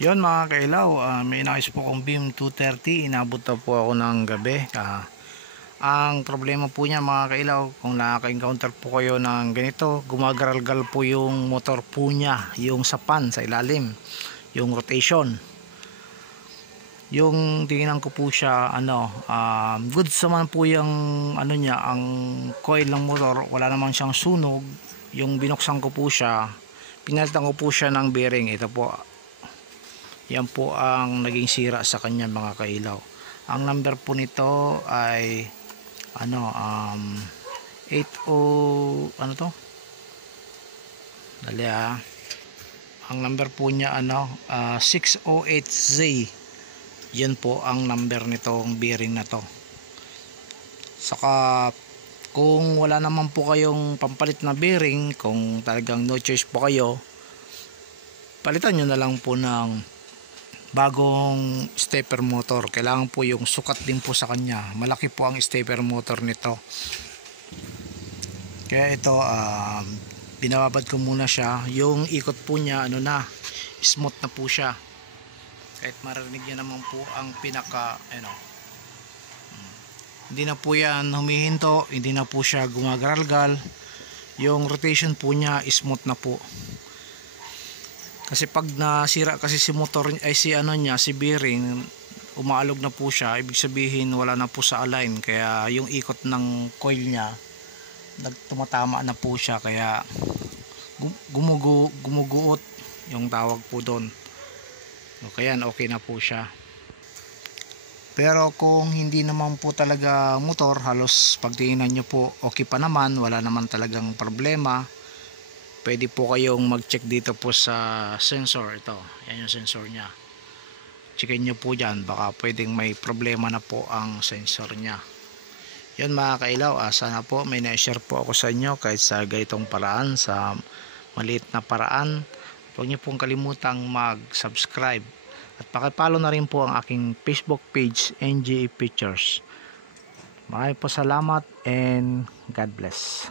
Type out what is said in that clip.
Yon mga kailaw, may inayos po akong beam 230, inabot na po ako ng gabi. Ang problema po niya mga kailaw, kung nakaka-encounter po kayo ng ganito, gumagaralgal po yung motor po niya, yung sa pan sa ilalim, yung rotation. Yung tingnan ko po siya, goods naman po yung niya, ang coil ng motor, wala naman siyang sunog. Yung binuksan ko po siya, pinalitan ko po siya ng bearing. Ito po, yan po ang naging sira sa kanya mga kailaw. Ang number po nito ay 80 ang number po niya 608Z. Yan po ang number nitong bearing na to. Saka kung wala naman po kayong pampalit na bearing, kung talagang no choice po kayo, palitan nyo na lang po ng bagong stepper motor. Kailangan po yung sukat din po sa kanya. Malaki po ang stepper motor nito. Kaya ito, binababad ko muna siya. Yung ikot po niya smooth na po siya. Kahit marinig niya naman po ang pinaka hindi na po yan humihinto, hindi na po siya gumagaralgal. Yung rotation po niya smooth na po. Kasi pag nasira kasi si motor ay si bearing, umaalog na po siya, ibig sabihin wala na po sa align, kaya yung ikot ng coil niya tumatama na po siya, kaya gumuguot yung tawag po doon. Kaya okay na po siya. Pero kung hindi naman po talaga motor, halos pagtingnan nyo po okay pa naman, wala naman talagang problema, pwede po kayong mag-check dito po sa sensor. Ito, yan yung sensor nya. Checkin nyo po dyan, baka pwedeng may problema na po ang sensor nya. Yun mga kailaw, sana po may na-share po ako sa inyo kahit sa ganitong paraan, sa maliit na paraan. Huwag nyo pong kalimutang mag-subscribe at pakipollow na rin po ang aking Facebook page, NGE Pictures. Maraming po salamat and God bless.